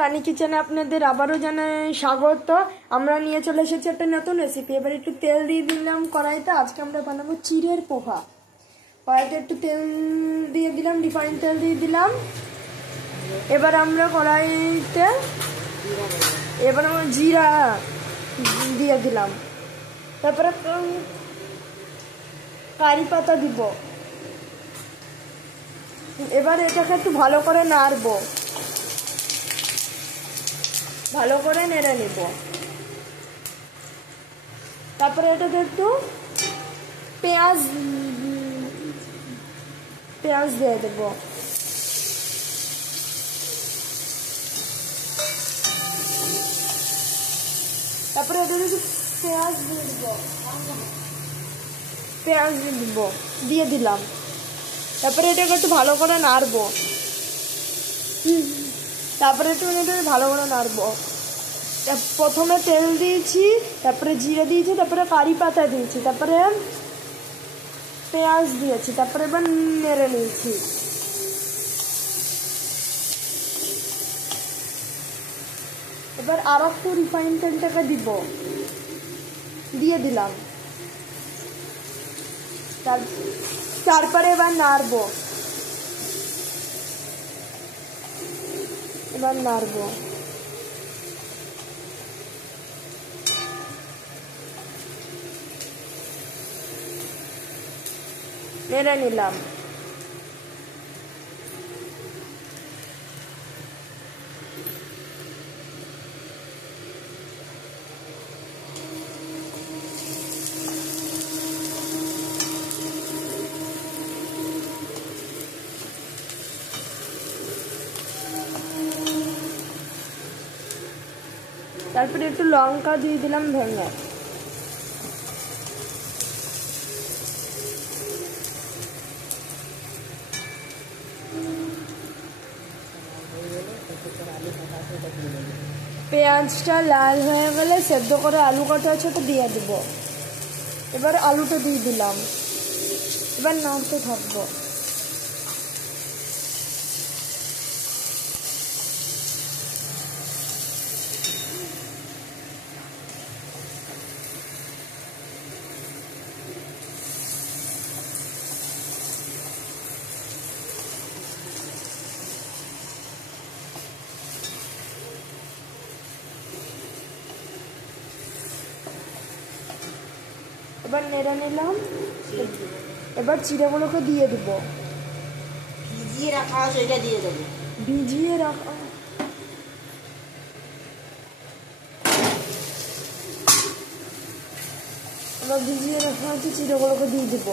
রানী কিচেনে আপনাদের আবারও জানাই স্বাগত। আমরা নিয়ে চলে এসেছি একটা নতুন রেসিপি। এবার একটু তেল দিয়ে দিলাম কড়াইতে। আজকে আমরা বানাবো চিড়ের পোহা। কড়াইতে একটু তেল দিয়ে দিলাম, রিফাইন তেল দিয়ে দিলাম। এবার আমরা কড়াইতে জিরা দিয়ে দিলাম, তারপরে কারি পাতা দিব। এবার এটাকে একটু ভালো করে নাড়বো, ভালো করে নেড়ে নিব। তারপরে এটাতে একটু পেঁয়াজ দিয়ে দেব। তারপরে এটাতে একটু পেঁয়াজ দিয়ে দিলাম। তারপরে এটাকে একটু ভালো করে নাড়বো। তারপরে একটু ভালো করে নাড়বো। প্রথমে তেল দিয়েছি, তারপরে জিরে দিয়েছি, তারপরে কারি পাতা দিয়েছি, তারপরে পেঁয়াজ দিয়েছি, তারপরে এবার নেড়ে নিয়েছি। এবার আর একটু রিফাইন তেলটাকে দিয়ে দিলাম। তারপরে এবার নাড়বো। নেড়ে নিলাম। তারপরে একটু লঙ্কা দিয়ে দিলাম ভেঙে। পেঁয়াজটা লাল হয়ে গেলে সেদ্ধ করে আলু কাটা আছে তো দিয়ে দেব। এবার আলুটা দিয়ে দিলাম। এবার নাড়তে থাকবো। এবার নেড়ে নিলাম। এবার চিড়েগুলোকে দিয়ে দিব। ভিজিয়ে রাখা আছে ওইটা দিয়ে দেবো। ভিজিয়ে রাখা এবার ভিজিয়ে রাখা আছে চিড়েগুলোকে দিয়ে দিব।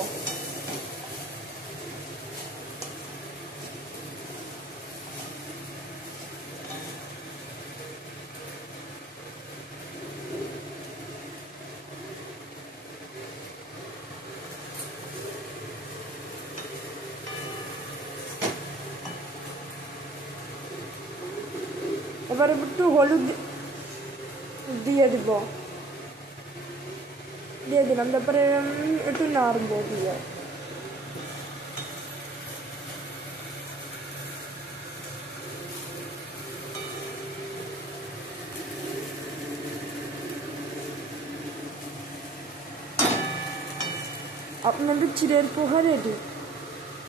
এবার একটু হলুদ দিয়ে দিলাম। তারপরে একটু নাড়বো দিয়ে। আপনাদের চিড়ের পোহা রেডি।